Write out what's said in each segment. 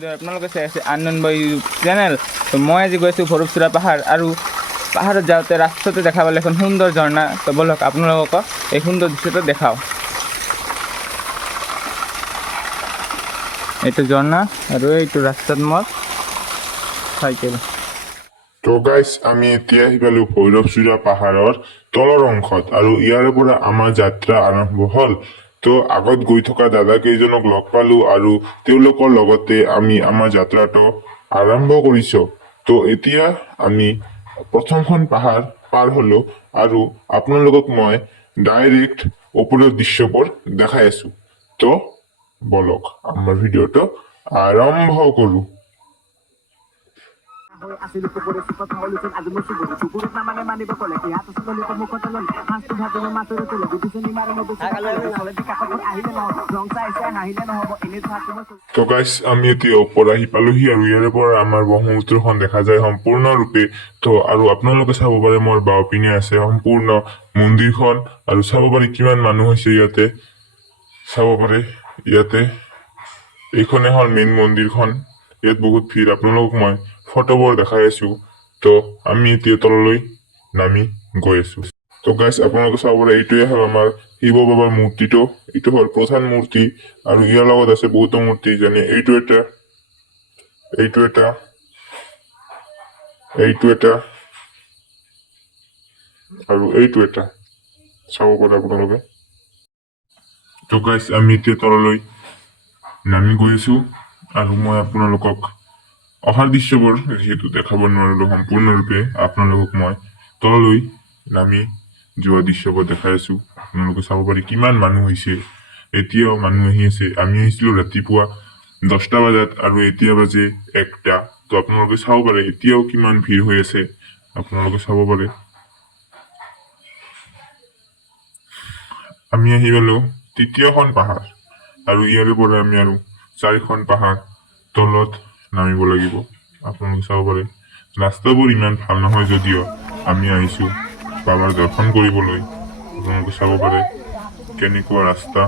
মহোদয়, আপোনালোকে চাই আছে আনন্দন বয় ইউটিউব চেনেল। তো মই আজি গৈছোঁ ভৈৰৱচূড়া পাহাৰ, আৰু পাহাৰত যাওঁতে ৰাস্তাতে দেখা পালে এখন সুন্দৰ ঝৰ্ণা। তো বলক আপোনালোকক এই সুন্দৰ দৃশ্যটো দেখাওঁ। এইটো ঝৰ্ণা আৰু এইটো ৰাস্তাত মোৰ চাইকেল। তো গাইজ আমি এতিয়া আহি পালো ভৈৰৱচূড়া পাহাৰৰ তলৰ অংশত, আৰু ইয়াৰে পৰা আমাৰ যাত্ৰা আৰম্ভ হ'ল। তো আগত গৈ থকা দাদা কেইজনক লগ পালো, আৰু তেওঁলোকৰ লগতে আমি আমাৰ যাত্ৰাটো আৰম্ভ কৰিছো। তো এতিয়া আমি প্ৰথমখন পাহাৰ পাৰ হলো, আৰু আপোনালোকক মই ডাইৰেক্ট ওপৰৰ দৃশ্যবোৰ দেখাই আছো। তো বলক আমাৰ ভিডিঅ'টো আৰম্ভ কৰো। আছিল পুকুরে কথা বলেছেন আজ মুসুগুরি পুকুরে না মানে মানিব কলে কি হাত চলে তো মুখ চলন হাসতে হাতে মাছের তুলে বিদিশনি মারে নবো চলে দি কাপড় আহিলে ন রং চাইছে হাহিলে নহব এনে থাকব। তো গাইজ আমি এতিয়া ওপৰ আহি পালোহি, আৰু ইয়াৰে পৰা আমাৰ ব্ৰহ্মপুত্ৰখন দেখা যায় সম্পূৰ্ণৰূপে। তো আৰু আপোনালোকে চাব পাৰে মোৰ বাওঁ পিনে আছে সম্পূৰ্ণ মন্দিৰখন, আৰু চাব পাৰে কিমান মানুহ হৈছে ইয়াতে। চাব পাৰে ইয়াতে এইখনে হ'ল মেইন মন্দিৰখন। ইয়াত বহুত ভিৰ, আপোনালোকক মই ফটোবোৰ দেখাই আছো। তো আমি এতিয়া তললৈ নামি গৈ আছো। তো গাইজ আপোনালোকে চাব পাৰে এইটোৱে হ'ল আমাৰ শিৱ বাবাৰ মূৰ্তিটো। এইটো হ'ল প্ৰধান মূৰ্তি, আৰু ইয়াৰ লগত আছে বহুতো মূৰ্তি, যেনে এইটো এটা, আৰু এইটো এটা চাব পাৰে আপোনালোকে। তো গাইজ আমি এতিয়া তললৈ নামি গৈ আছো, আৰু মই আপোনালোকক অহাৰ দৃশ্যবোৰ যিহেতু দেখাব নোৱাৰিলো সম্পূৰ্ণৰূপে, আপোনালোকক মই তললৈ নামি যোৱা দৃশ্যবোৰ দেখাই আছো। আপোনালোকে চাব পাৰি কিমান মানুহ হৈছে, এতিয়াও মানুহ আহি আছে। আমি আহিছিলো ৰাতিপুৱা 10টা বজাত, আৰু এতিয়া বাজে 1টা। তো আপোনালোকে চাব পাৰে এতিয়াও কিমান ভিৰ হৈ আছে, আপোনালোকে চাব পাৰে। আমি আহি পালো তৃতীয়খন পাহাৰ, আৰু ইয়াৰে পৰা আমি আৰু 4খন পাহাৰ তলত নামিব লাগিব। আপোনালোকে চাব পাৰে ৰাস্তাবোৰ ইমান ভাল নহয়, যদিও আমি আহিছো বাবাৰ দৰ্শন কৰিবলৈ। আপোনালোকে চাব পাৰে কেনেকুৱা ৰাস্তা।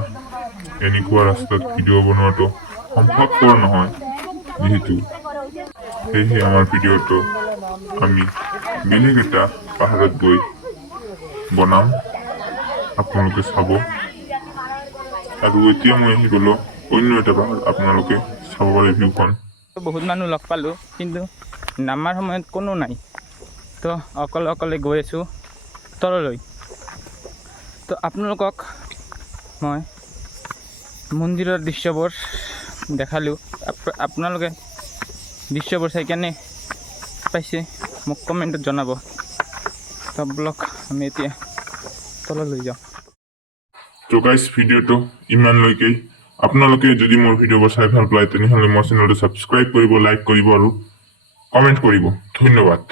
এনেকুৱা ৰাস্তাত ভিডিঅ' বনোৱাটো সম্ভৱপৰ নহয়, যিহেতু সেয়েহে আমাৰ ভিডিঅ'টো আমি বেলেগ এটা পাহাৰত গৈ বনাম, আপোনালোকে চাব। আৰু এতিয়া মই আহি গলো অন্য এটা পাহাৰ, আপোনালোকে চাব পাৰে ভিউখন। বহুত মানুহ লগ পালোঁ, কিন্তু নামাৰ সময়ত কোনো নাই। তো অকলে গৈ আছোঁ তললৈ। তো আপোনালোকক মই মন্দিৰৰ দৃশ্যবোৰ দেখালোঁ। আপোনালোকে দৃশ্যবোৰ চাই কেনে পাইছে মোক কমেণ্টত জনাব। তো ব্লগ আমি এতিয়া তললৈ যাওঁ। তো গাইজ ভিডিঅ'টো ইমানলৈকেই। আপোনালোকে যদি মোৰ ভিডিঅ'বোৰ চাই ভাল পায়, তেনেহ'লে মোৰ চেনেলটো ছাবস্ক্ৰাইব কৰিব, লাইক কৰিব, আৰু কমেণ্ট কৰিব। ধন্যবাদ।